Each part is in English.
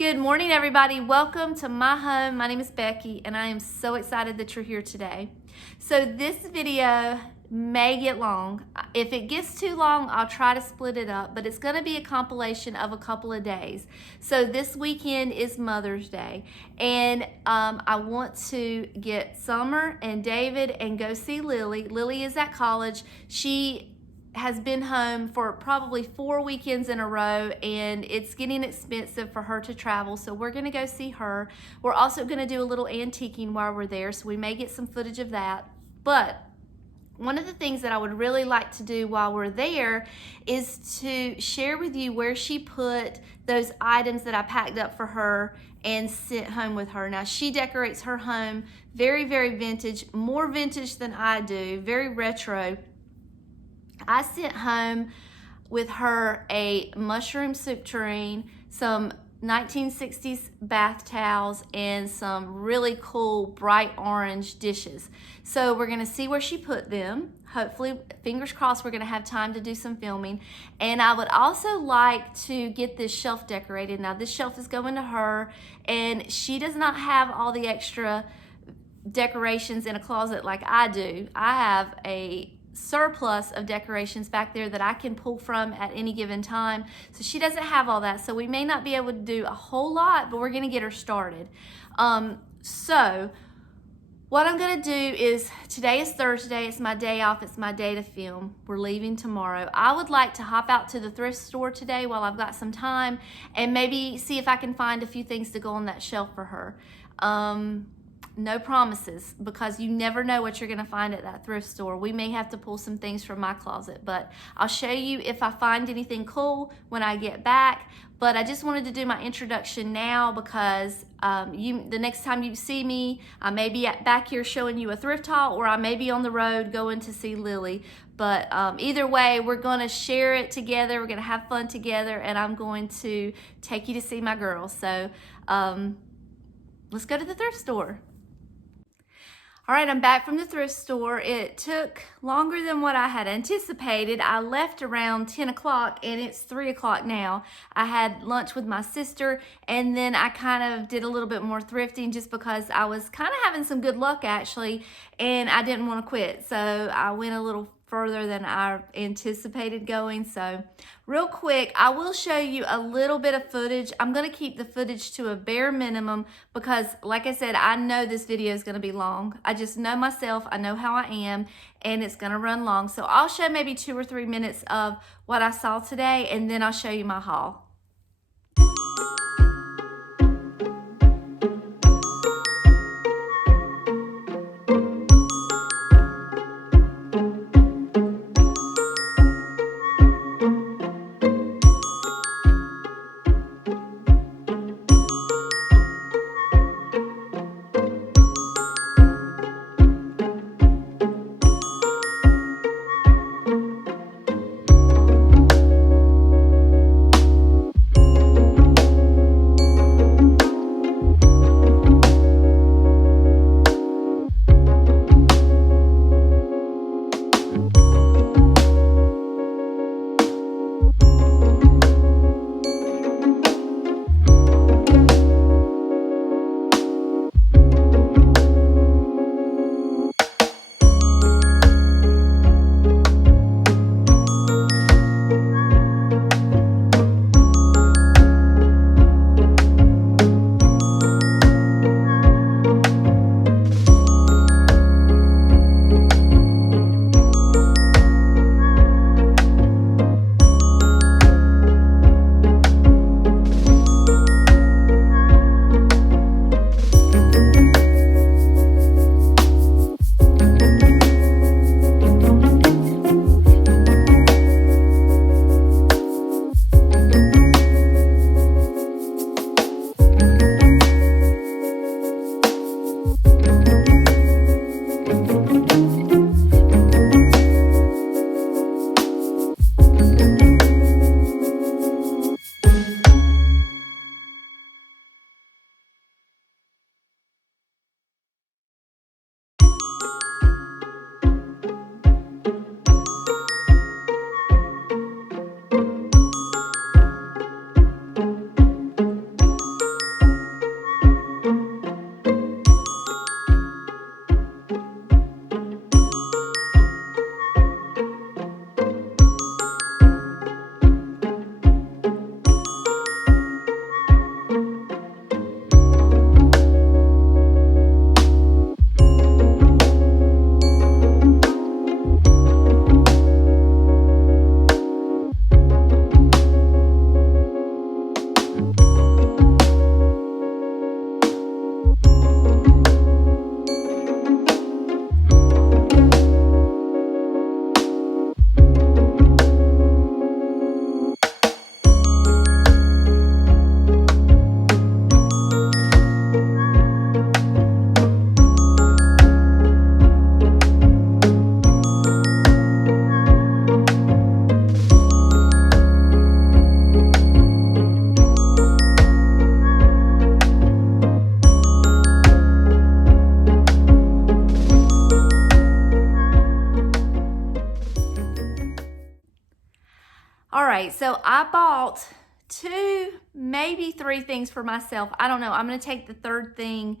Good morning, everybody. Welcome to my home. My name is Becky, and I am so excited that you're here today. So this video may get long. If it gets too long, I'll try to split it up, but it's going to be a compilation of a couple of days. So this weekend is Mother's Day, and I want to get Summer and David and go see Lily. Lily is at college. She has been home for probably 4 weekends in a row, and it's getting expensive for her to travel, so we're going to go see her. We're also going to do a little antiquing while we're there, so we may get some footage of that. But one of the things that I would really like to do while we're there is to share with you where she put those items that I packed up for her and sent home with her. Now, she decorates her home very, very vintage, more vintage than I do, very retro. I sent home with her a mushroom soup tureen, some 1960s bath towels, and some really cool bright orange dishes. So we're gonna see where she put them. Hopefully, fingers crossed, we're gonna have time to do some filming. And I would also like to get this shelf decorated. Now, this shelf is going to her, and she does not have all the extra decorations in a closet like I do. I have a surplus of decorations back there that I can pull from at any given time. So she doesn't have all that. So we may not be able to do a whole lot, but we're going to get her started. So what I'm going to do is, today is Thursday. It's my day off. It's my day to film. We're leaving tomorrow. I would like to hop out to the thrift store today while I've got some time and maybe see if I can find a few things to go on that shelf for her. No promises, because you never know what you're going to find at that thrift store. We may have to pull some things from my closet, but I'll show you if I find anything cool when I get back. But I just wanted to do my introduction now because the next time you see me, I may be back here showing you a thrift haul, or I may be on the road going to see Lily. But either way, we're going to share it together. We're going to have fun together, and I'm going to take you to see my girls. So let's go to the thrift store. All right, I'm back from the thrift store. It took longer than what I had anticipated. I left around 10 o'clock and it's 3 o'clock now. I had lunch with my sister, and then I kind of did a little bit more thrifting just because I was kind of having some good luck actually, and I didn't want to quit. So I went a little further than I anticipated going. So real quick, I will show you a little bit of footage. I'm going to keep the footage to a bare minimum because, like I said, I know this video is going to be long. I just know myself. I know how I am, and it's going to run long. So I'll show maybe 2 or 3 minutes of what I saw today, and then I'll show you my haul. right, so I bought 2, maybe 3 things for myself. I don't know. I'm going to take the third thing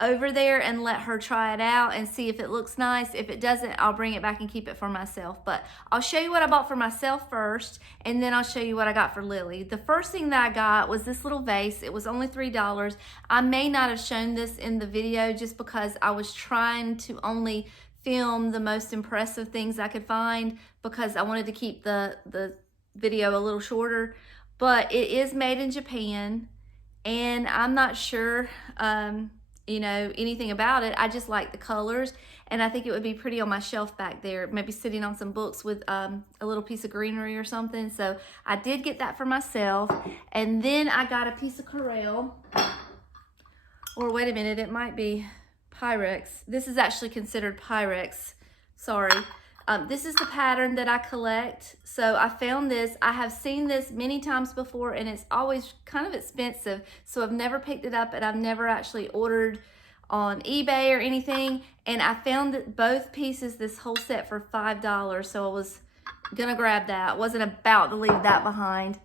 over there and let her try it out and see if it looks nice. If it doesn't, I'll bring it back and keep it for myself. But I'll show you what I bought for myself first, and then I'll show you what I got for Lily. The first thing that I got was this little vase. It was only $3. I may not have shown this in the video just because I was trying to only film the most impressive things I could find because I wanted to keep the video a little shorter. But it is made in Japan, and I'm not sure you know, anything about it. I just like the colors, and I think it would be pretty on my shelf back there, maybe sitting on some books with a little piece of greenery or something. So I did get that for myself. And then I got a piece of Corelle, or wait a minute, it might be Pyrex. This is actually considered Pyrex, sorry. This is the pattern that I collect. So I found this. I have seen this many times before, and it's always kind of expensive. So I've never picked it up, and I've never actually ordered on eBay or anything. And I found that both pieces, this whole set, for $5. So I was gonna grab that. Wasn't about to leave that behind.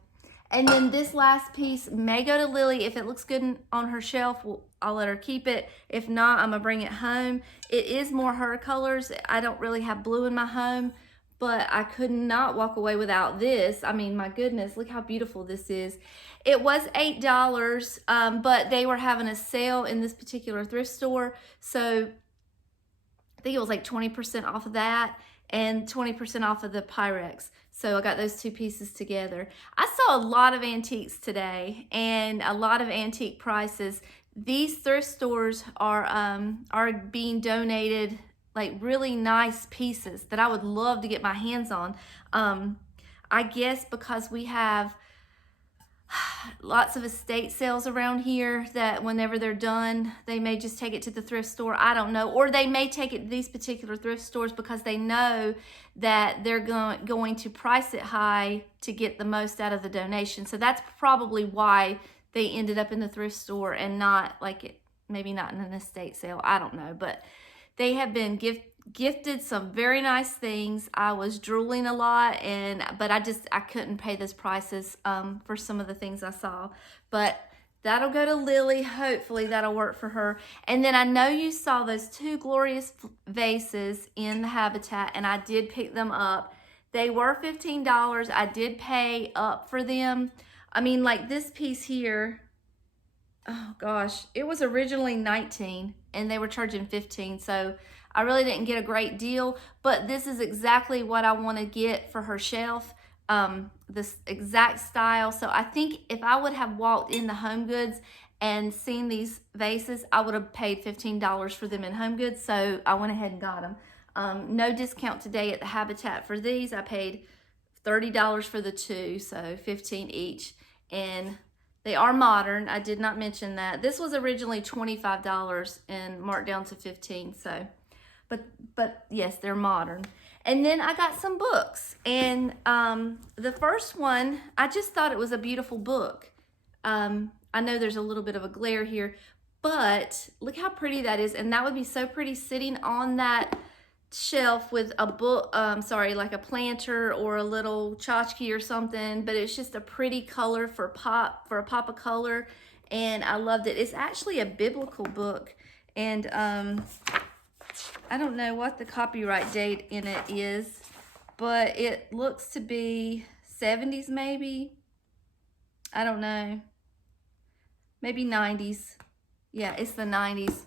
And then this last piece may go to Lily. If it looks good on her shelf, I'll let her keep it. If not, I'm gonna bring it home. It is more her colors. I don't really have blue in my home, but I could not walk away without this. I mean, my goodness, look how beautiful this is. It was $8, but they were having a sale in this particular thrift store. So I think it was like 20% off of that and 20% off of the Pyrex. So I got those 2 pieces together. I saw a lot of antiques today and a lot of antique prices. These thrift stores are being donated like really nice pieces that I would love to get my hands on. I guess because we have lots of estate sales around here that whenever they're done, they may just take it to the thrift store. I don't know. Or they may take it to these particular thrift stores because they know that they're going to price it high to get the most out of the donation. So that's probably why they ended up in the thrift store and not like it, maybe not in an estate sale. I don't know. But they have been gifted some very nice things. I was drooling a lot, but I couldn't pay those prices for some of the things I saw. But that'll go to Lily. Hopefully that'll work for her. And then I know you saw those 2 glorious vases in the Habitat, and I did pick them up. They were $15. I did pay up for them. I mean, like this piece here, oh gosh, it was originally $19 and they were charging $15. So I really didn't get a great deal, but this is exactly what I want to get for her shelf, this exact style. So I think if I would have walked in the Home Goods and seen these vases, I would have paid $15 for them in Home Goods. So I went ahead and got them. No discount today at the Habitat for these. I paid $30 for the 2, so $15 each. And they are modern. I did not mention that. This was originally $25 and marked down to $15. So, but yes, they're modern. And then I got some books. And the first one, I just thought it was a beautiful book. I know there's a little bit of a glare here, but look how pretty that is. And that would be so pretty sitting on that shelf with a book, like a planter or a little tchotchke or something, but it's just a pretty color for a pop of color, and I loved it. It's actually a biblical book, and I don't know what the copyright date in it is, but it looks to be 70s maybe. I don't know. Maybe 90s. Yeah, it's the 90s.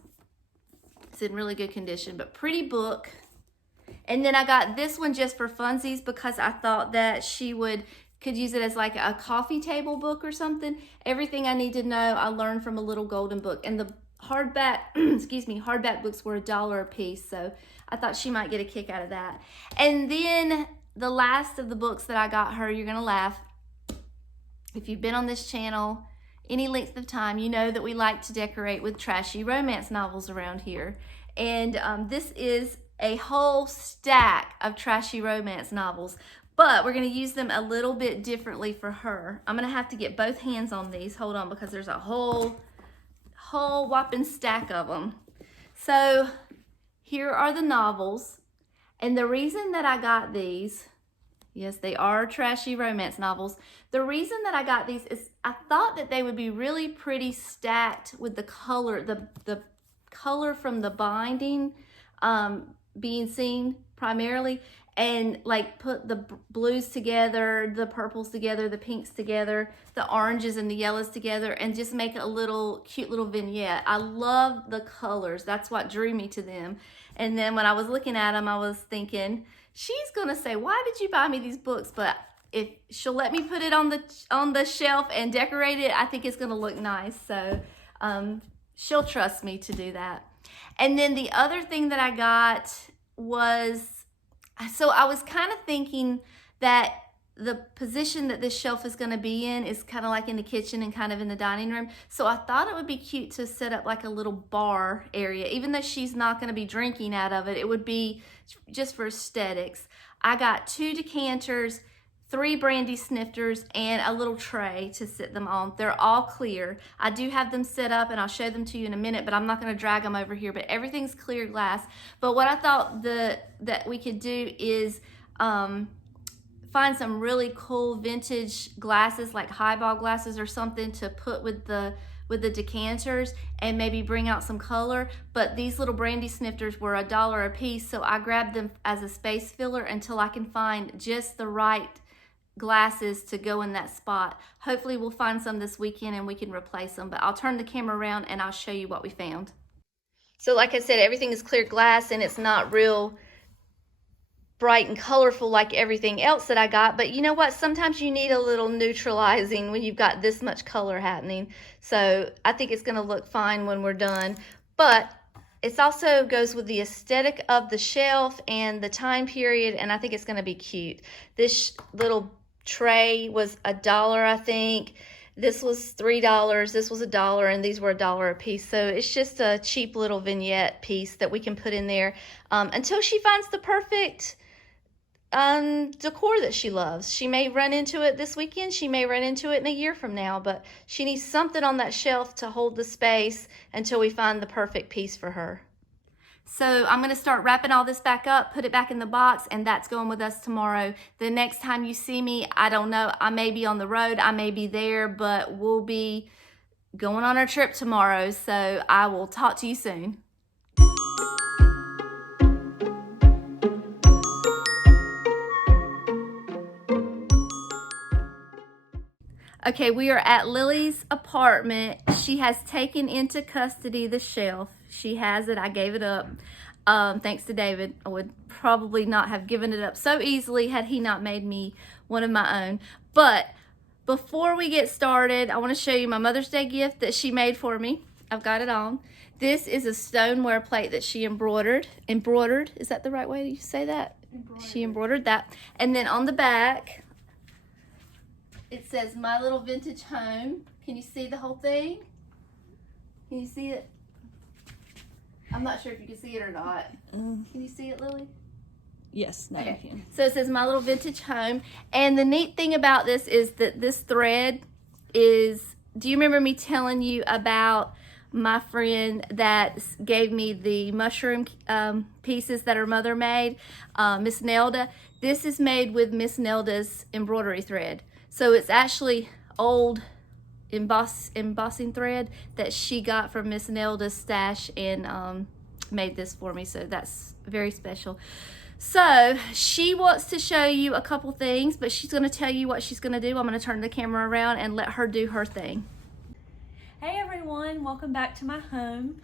It's in really good condition, but pretty book. And then I got this one just for funsies because I thought that she could use it as like a coffee table book or something. Everything I need to know, I learned from a little golden book. And the hardback, hardback books were $1 a piece. So I thought she might get a kick out of that. And then the last of the books that I got her, you're going to laugh. If you've been on this channel any length of time, you know that we like to decorate with trashy romance novels around here. And this is a whole stack of trashy romance novels, but we're going to use them a little bit differently for her. I'm going to have to get both hands on these. Hold on, because there's a whole whopping stack of them. So here are the novels, and the reason that I got these, Yes, they are trashy romance novels. The reason that I got these is I thought that they would be really pretty stacked with the color, the color from the binding being seen primarily, and like put the blues together, the purples together, the pinks together, the oranges and the yellows together, and just make a little cute little vignette. I love the colors. That's what drew me to them. And then when I was looking at them, I was thinking, she's gonna say, why did you buy me these books? But if she'll let me put it on the shelf and decorate it, I think it's gonna look nice. So she'll trust me to do that. And then the other thing that I got was, so I was kind of thinking that the position that this shelf is going to be in is kind of like in the kitchen and kind of in the dining room. So I thought it would be cute to set up like a little bar area. Even though she's not going to be drinking out of it, it would be just for aesthetics. I got 2 decanters, 3 brandy snifters, and a little tray to sit them on. They're all clear. I do have them set up and I'll show them to you in a minute, but I'm not going to drag them over here, but everything's clear glass. But what I thought that we could do is find some really cool vintage glasses, like highball glasses or something, to put with the decanters and maybe bring out some color. But these little brandy snifters were $1 a piece, so I grabbed them as a space filler until I can find just the right glasses to go in that spot. Hopefully we'll find some this weekend and we can replace them, but I'll turn the camera around and I'll show you what we found. So like I said, everything is clear glass and it's not real bright and colorful like everything else that I got, but you know what, sometimes you need a little neutralizing when you've got this much color happening. So I think it's going to look fine when we're done, but it also goes with the aesthetic of the shelf and the time period, and I think it's going to be cute. This little tray was $1, I think. This was $3, this was $1, and these were $1 a piece. So it's just a cheap little vignette piece that we can put in there until she finds the perfect decor that she loves. She may run into it this weekend, she may run into it in a year from now, but she needs something on that shelf to hold the space until we find the perfect piece for her. So I'm going to start wrapping all this back up, put it back in the box, and that's going with us tomorrow. The next time you see me, I don't know, I may be on the road, I may be there, but we'll be going on our trip tomorrow, so I will talk to you soon. Okay, we are at Lily's apartment. She has taken into custody the shelf. She has it. I gave it up. Thanks to David. I would probably not have given it up so easily had he not made me one of my own. But before we get started, I want to show you my Mother's Day gift that she made for me. I've got it on. This is a stoneware plate that she embroidered. Embroidered? Is that the right way to say that? She embroidered that. And then on the back, it says My Little Vintage Home. Can you see the whole thing? Can you see it? I'm not sure if you can see it or not. Can you see it, Lily? Yes, now okay. you can. So it says My Little Vintage Home. And the neat thing about this is that this thread is, do you remember me telling you about my friend that gave me the mushroom pieces that her mother made, Miss Nelda? This is made with Miss Nelda's embroidery thread. So it's actually old embossing thread that she got from Miss Nelda's stash and made this for me. So that's very special. So she wants to show you a couple things, but she's going to tell you what she's going to do. I'm going to turn the camera around and let her do her thing. Hey everyone, welcome back to my home.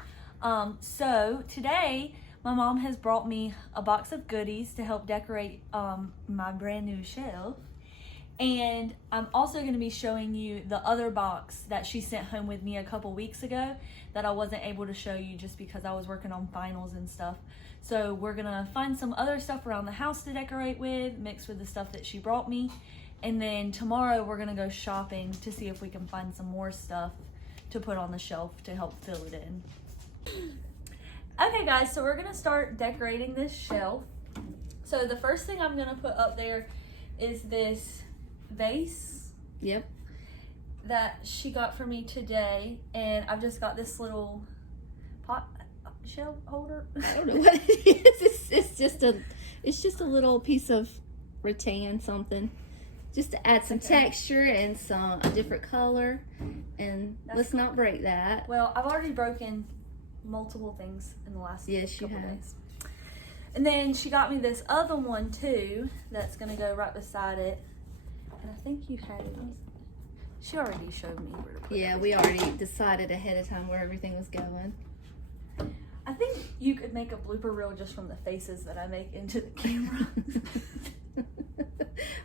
So today my mom has brought me a box of goodies to help decorate my brand new shelf. And I'm also going to be showing you the other box that she sent home with me a couple weeks ago that I wasn't able to show you just because I was working on finals and stuff. So we're going to find some other stuff around the house to decorate with, mixed with the stuff that she brought me. And then tomorrow we're going to go shopping to see if we can find some more stuff to put on the shelf to help fill it in. Okay guys, so we're going to start decorating this shelf. So the first thing I'm going to put up there is this vase. Yep. That she got for me today, and I've just got this little pot shell holder. I don't know what it is. It's just a little piece of rattan something. Just to add some texture and a different color. And let's not break that. Well, I've already broken multiple things in the last couple days. And then she got me this other one too that's gonna go right beside it. And I think you had it. She already showed me where to put it. Yeah, we already decided ahead of time where everything was going. I think you could make a blooper reel just from the faces that I make into the camera.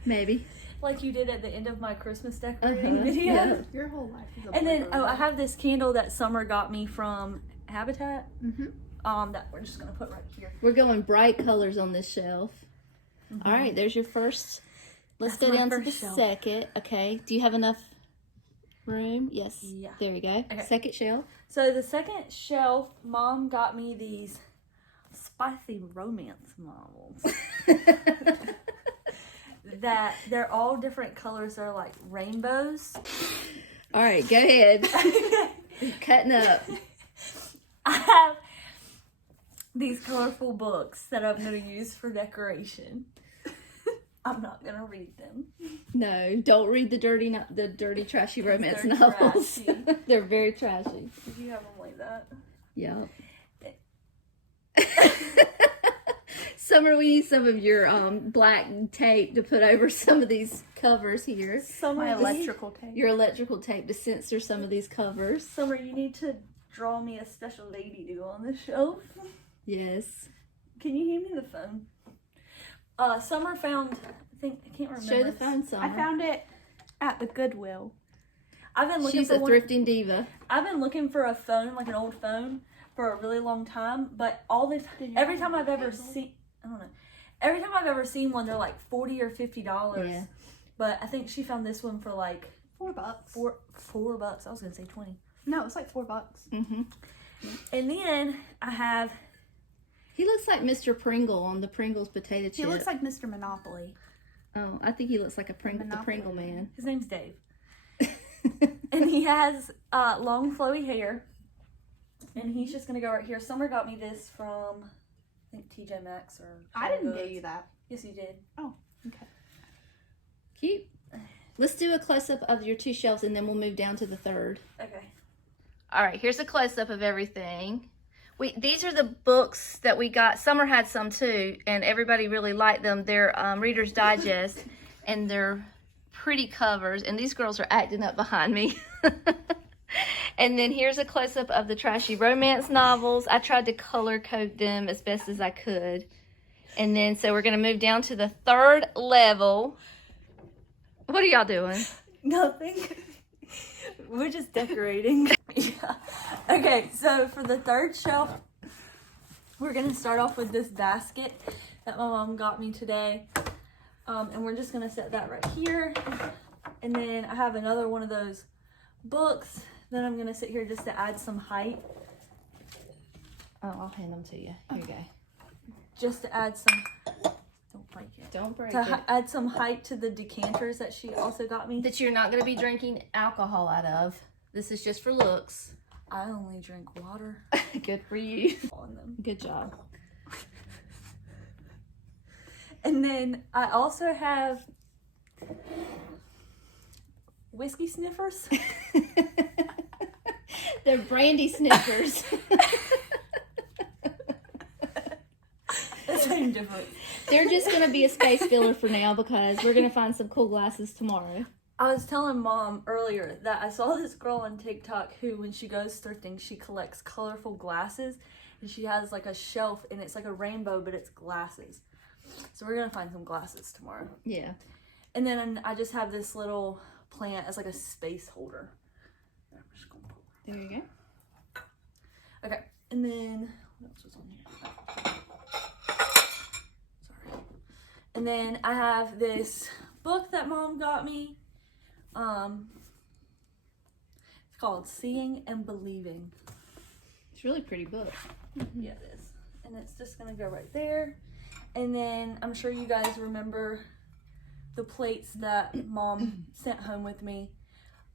Maybe. Like you did at the end of my Christmas decorating video. Yeah. Your whole life is a And then, blooper reel. I have this candle that Summer got me from Habitat. Mm-hmm. That we're just gonna put right here. We're going bright colors on this shelf. All right, there's your first. Let's That's go my down to the first shelf. second. Okay. Do you have enough room? Yes. Yeah. There we go. Okay. Second shelf. So the second shelf, Mom got me these spicy romance novels. That they're all different colors. They're like rainbows. All right, go ahead. Cutting up. I have these colorful books that I'm going to use for decoration. I'm not going to read them. No, don't read the dirty, trashy romance novels. Trashy. They're very trashy. Did you have them like that? Yep. Summer, we need some of your black tape to put over some of these covers here. Summer, Electrical tape. Your electrical tape to censor some of these covers. Summer, you need to draw me a special lady to go on the shelf. Yes. Can you hand me the phone? Summer found, I can't remember. Show the phone, Summer. I found it at the Goodwill. I've been looking She's for a thrifting diva. I've been looking for a phone, like an old phone, for a really long time. But every time I've ever seen, I don't know. Every time I've ever seen one, they're like $40 or $50. Yeah. But I think she found this one for like $4. $4. I was gonna say 20. No, it's like $4. Mm-hmm. And then I have. He looks like Mr. Pringle on the Pringles potato chip. He looks like Mr. Monopoly. Oh, I think he looks like the Monopoly. Pringle man. His name's Dave. And he has long flowy hair. And he's just gonna go right here. Summer got me this from, I think, TJ Maxx or. I didn't Goods. get you that. Yes, you did. Oh, okay. Cute. Let's do a close-up of your two shelves and then we'll move down to the third. Okay. All right, here's a close-up of everything. These are the books that we got. Summer had some too, and everybody really liked them. They're Reader's Digest, and they're pretty covers. And these girls are acting up behind me. And then here's a close-up of the trashy romance novels. I tried to color code them as best as I could. And then, so we're going to move down to the third level. What are y'all doing? Nothing. We're just decorating. Yeah. Okay, so for the third shelf, we're gonna start off with this basket that my mom got me today. And we're just gonna set that right here. And then I have another one of those books that I'm gonna sit here just to add some height. Oh, I'll hand them to you. Here you go. Just to add some, don't break it. Don't break To it. add some height to the decanters that she also got me. That you're not going to be drinking alcohol out of. This is just for looks. I only drink water Good for you. on them. Good job. And then I also have whiskey sniffers. They're brandy sniffers. The same difference. They're just going to be a space filler for now because we're going to find some cool glasses tomorrow. I was telling Mom earlier that I saw this girl on TikTok who, when she goes thrifting, she collects colorful glasses. And she has like a shelf and it's like a rainbow, but it's glasses. So we're going to find some glasses tomorrow. Yeah. And then I just have this little plant as like a space holder. I'm just gonna put it. There you go. Okay, and then what else was on here? Sorry. And then I have this book that Mom got me. It's called Seeing and Believing. It's a really pretty book. Yeah, it is. And it's just gonna go right there. And then I'm sure you guys remember the plates that Mom sent home with me.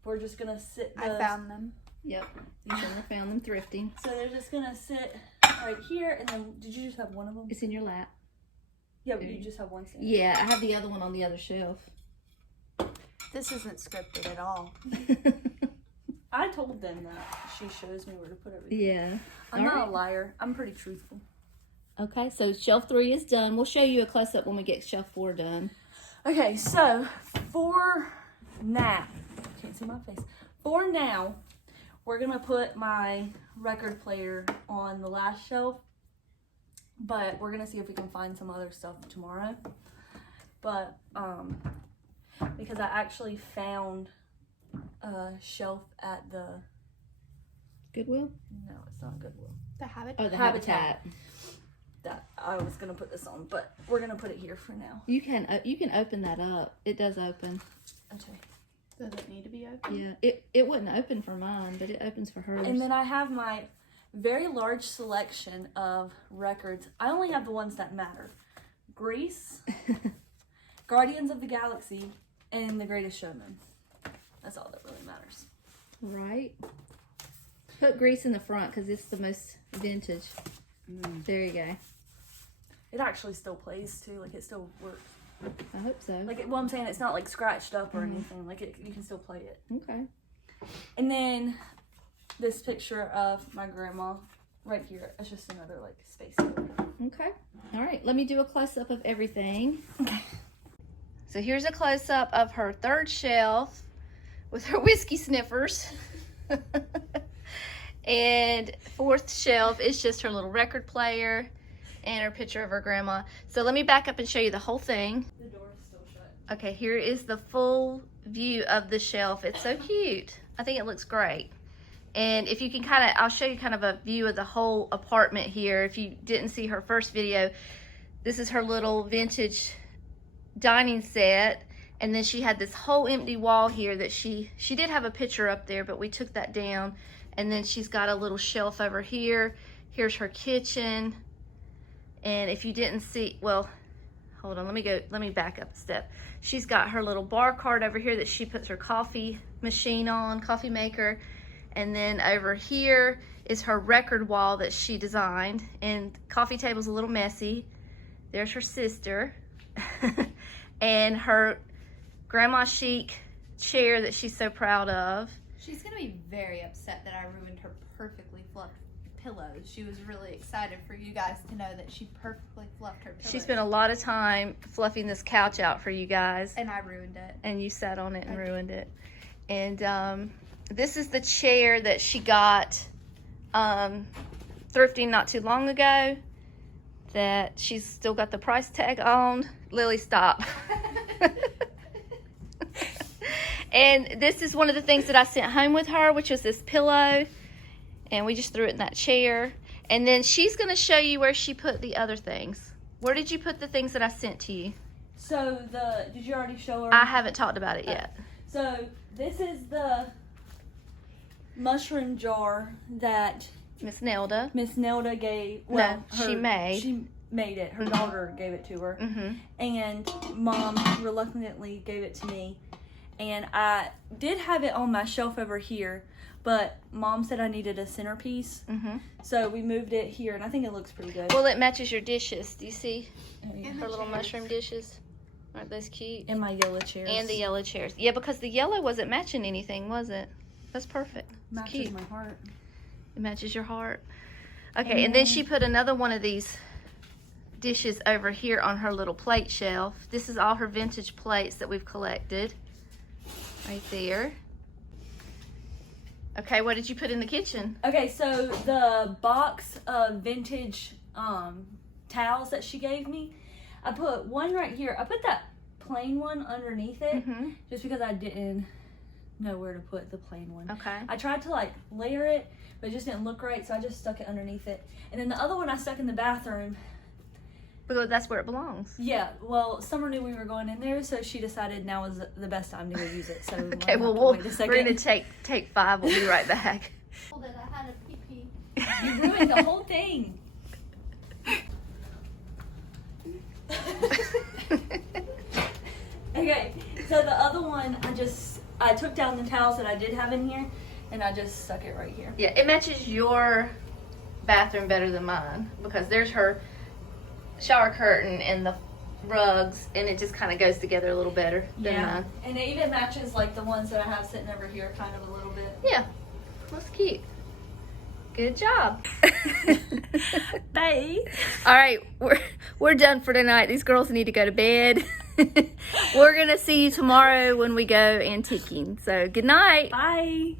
We're just gonna sit those. I found them. Yep. You Summer found them thrifting. So they're just gonna sit right here. And then, did you just have one of them? It's in your lap. Yeah, but you just have one stand. Yeah, I have the other one on the other shelf. This isn't scripted at all. I told them that she shows me where to put everything. Yeah. I'm not a liar. I'm pretty truthful. Okay, so shelf 3 is done. We'll show you a close-up when we get shelf 4 done. Okay, so for now, can't see my face. For now, we're gonna put my record player on the last shelf, but we're gonna see if we can find some other stuff tomorrow. But because I actually found a shelf at the Goodwill? no, it's not Goodwill. The habit. Oh, the Habitat. That I was gonna put this on, but we're gonna put it here for now. You can open that up. It does open. Okay. Does it need to be open? Yeah, it wouldn't open for mine, but it opens for hers. And then I have my very large selection of records. I only have the ones that matter. Grease, Guardians of the Galaxy, and The Greatest Showman. That's all that really matters. Right. Put Grease in the front because it's the most vintage. There you go. It actually still plays too. Like it still works. I hope so. Like well, I'm saying it's not like scratched up or anything. Like you can still play it. Okay. And then this picture of my grandma right here. It's just another like space filler. Okay. All right. Let me do a close-up of everything. Okay. So here's a close-up of her third shelf with her whiskey sniffers. And fourth shelf is just her little record player and her picture of her grandma. So let me back up and show you the whole thing. The door is still shut. Okay, here is the full view of the shelf. It's so cute. I think it looks great. And if you can I'll show you kind of a view of the whole apartment here. If you didn't see her first video, this is her little vintage dining set. And then she had this whole empty wall here that she did have a picture up there, but we took that down. And then she's got a little shelf over here. Here's her kitchen. And if you didn't see, well, hold on, let me back up a step. She's got her little bar cart over here that she puts her coffee machine on, coffee maker. And then over here is her record wall that she designed. And coffee table's a little messy. There's her sister. And her grandma chic chair that she's so proud of. She's going to be very upset that I ruined her perfectly fluffed pillows. She was really excited for you guys to know that she perfectly fluffed her pillows. She spent a lot of time fluffing this couch out for you guys. And I ruined it. And you sat on it and ruined it. And this is the chair that she got thrifting not too long ago that she's still got the price tag on. Lily, stop. And this is one of the things that I sent home with her, which was this pillow. And we just threw it in that chair. And then she's going to show you where she put the other things. Where did you put the things that I sent to you? So did you already show her? I haven't talked about it yet. So this is the mushroom jar that Miss Nelda. Miss Nelda gave. She made. She made it. Her daughter gave it to her. And Mom reluctantly gave it to me. And I did have it on my shelf over here, but Mom said I needed a centerpiece. So we moved it here, and I think it looks pretty good. Well, it matches your dishes. Do you see And her the little chairs. mushroom dishes? Aren't those cute? And my yellow chairs. And the yellow chairs. Yeah, because the yellow wasn't matching anything, was it? That's perfect. It's matches cute. my heart. It matches your heart. Okay, and then she put another one of these dishes over here on her little plate shelf. This is all her vintage plates that we've collected. Right there. Okay, what did you put in the kitchen? Okay, so the box of vintage towels that she gave me, I put one right here. I put that plain one underneath it just because I didn't know where to put the plain one. Okay. I tried to like layer it, but it just didn't look right, so I just stuck it underneath it. And then the other one I stuck in the bathroom. Because that's where it belongs. Yeah, well, Summer knew we were going in there, so she decided now was the best time to go use it. So Okay, well, wait a second. we're going to take 5. We'll be right back. That I had a pee-pee. You ruined the whole thing. Okay, so the other one, I took down the towels that I did have in here, and I just stuck it right here. Yeah, it matches your bathroom better than mine because there's her shower curtain and the rugs, and it just kind of goes together a little better than mine. And it even matches like the ones that I have sitting over here kind of a little bit. Yeah, that's cute. Good job. Bye. All right, we're done for tonight. These girls need to go to bed. We're gonna see you tomorrow when we go antiquing. So good night. Bye.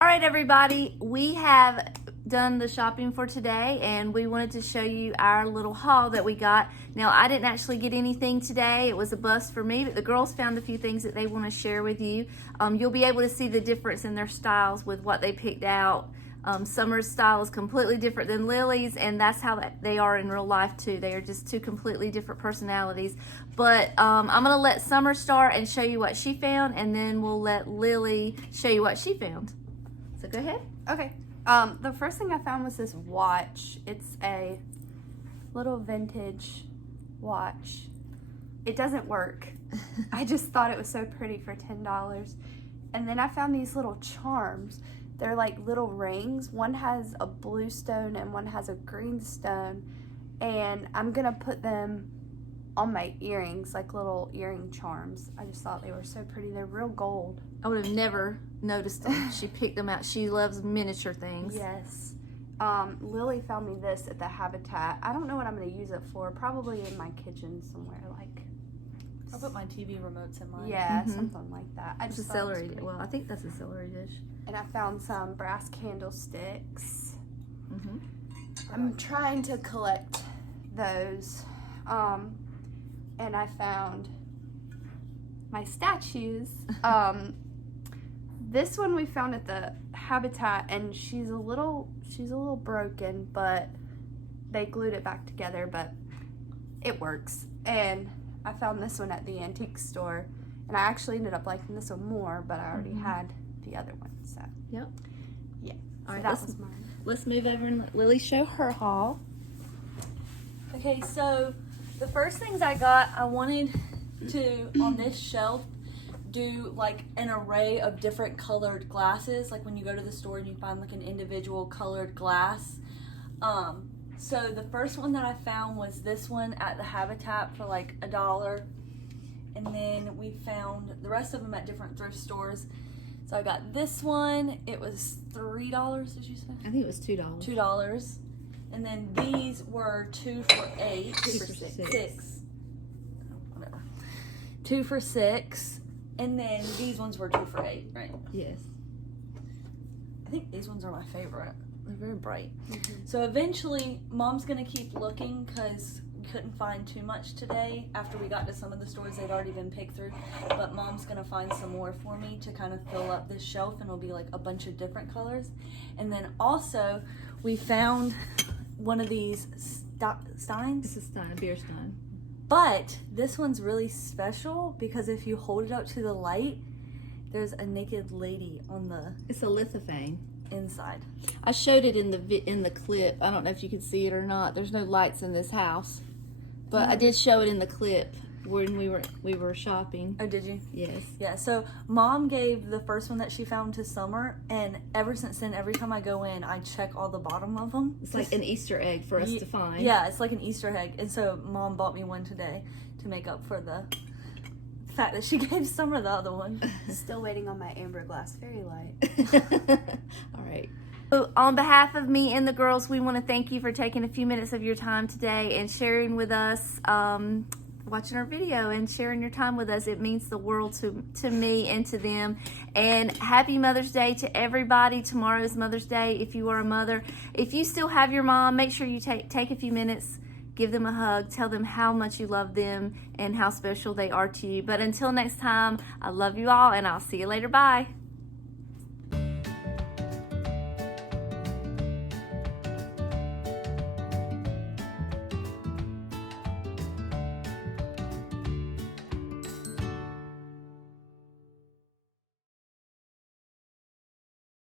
All right, everybody, we have done the shopping for today, and we wanted to show you our little haul that we got. Now, I didn't actually get anything today. It was a bust for me, but the girls found a few things that they want to share with you. You'll be able to see the difference in their styles with what they picked out. Summer's style is completely different than Lily's, and that's how they are in real life too. They are just two completely different personalities. But I'm gonna let Summer start and show you what she found, and then we'll let Lily show you what she found. So go ahead. Okay. The first thing I found was this watch. It's a little vintage watch. It doesn't work. I just thought it was so pretty for $10. And then I found these little charms. They're like little rings. One has a blue stone and one has a green stone. And I'm gonna put them on my earrings, like little earring charms. I just thought they were so pretty. They're real gold. I would have never noticed them. She picked them out. She loves miniature things. Yes. Lily found me this at the Habitat. I don't know what I'm going to use it for. Probably in my kitchen somewhere. Like, I'll put my TV remotes in mine. yeah, something like that. I It's just a thought it was celery. pretty. Well, I think that's a celery dish. And I found some brass candlesticks. Mm-hmm. I'm trying to collect those. And I found my statues. This one we found at the Habitat, and she's a little broken, but they glued it back together, but it works. And I found this one at the antique store, and I actually ended up liking this one more, but I already had the other one, so. Yep. Yeah, All so right, that let's- was mine. Let's move over and let Lily show her haul. Okay, so the first things I got, I wanted to, on this shelf, do like an array of different colored glasses, like when you go to the store and you find like an individual colored glass. So the first one that I found was this one at the Habitat for like $1, and then we found the rest of them at different thrift stores. So I got this one. It was $3. Did you say? I think it was $2. $2. And then these were 2 for $8. 2 for $6. Whatever. 2 for $6. And then these ones were 2 for $8, right? Yes. I think these ones are my favorite. They're very bright. So eventually, Mom's gonna keep looking because we couldn't find too much today. After we got to some of the stores, they'd already been picked through. But Mom's gonna find some more for me to kind of fill up this shelf, and it'll be like a bunch of different colors. And then also, we found one of these steins. It's a stein, a beer stein. But this one's really special because if you hold it up to the light, there's a naked lady on the It's a lithophane. inside. I showed it in the clip. I don't know if you can see it or not. There's no lights in this house. But I did show it in the clip when we were shopping. Oh, did you? Yes. Yeah, so Mom gave the first one that she found to Summer, and ever since then, every time I go in, I check all the bottom of them. It's like an Easter egg for us to find. Yeah, it's like an Easter egg. And so Mom bought me one today to make up for the fact that she gave Summer the other one. Still waiting on my amber glass fairy light. All right. So on behalf of me and the girls, we want to thank you for taking a few minutes of your time today and sharing with us, watching our video and sharing your time with us. It means the world to me and to them. And happy Mother's Day to everybody. Tomorrow is Mother's Day if you are a mother. If you still have your mom, make sure you take a few minutes, give them a hug, tell them how much you love them and how special they are to you. But until next time, I love you all, and I'll see you later. Bye.